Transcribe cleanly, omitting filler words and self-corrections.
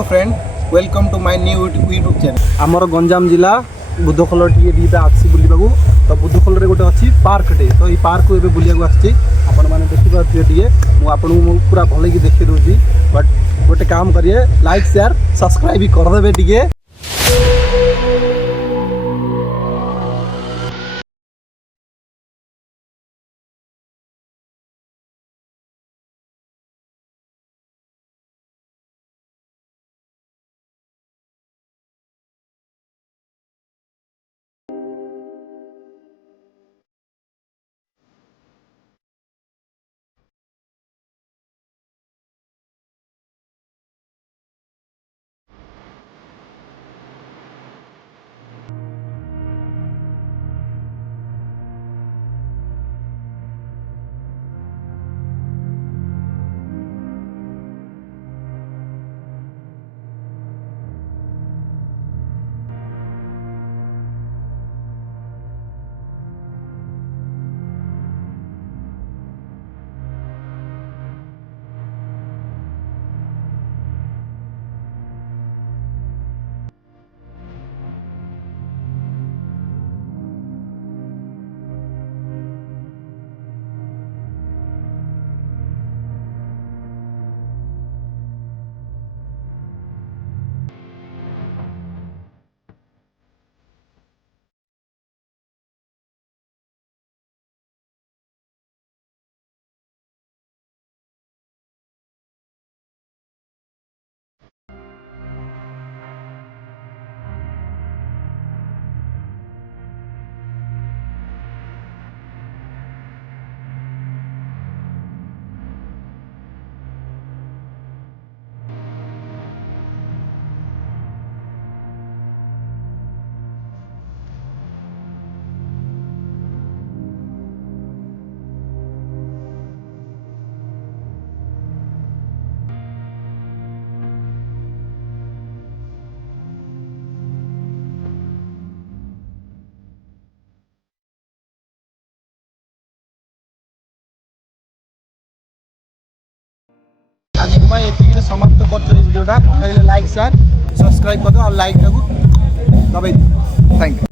Hello friend welcome to my new YouTube channel आमर गंजाम जिला बुद्धखोल T आसी बुलवाक तो बुद्धखोल गोटे अच्छी पार्कटे तो ये पार्क को बुलिया आसी आपण मैंने देखिए टे मुझे पूरा भल देखी दूसरी बट गोटे काम करिए लाइक शेयर सब्सक्राइब भी करदे टे। आज ये समाप्त कर भिडियोटा लाइक शेयर सब्सक्राइब कर लाइक दबाई थैंक यू।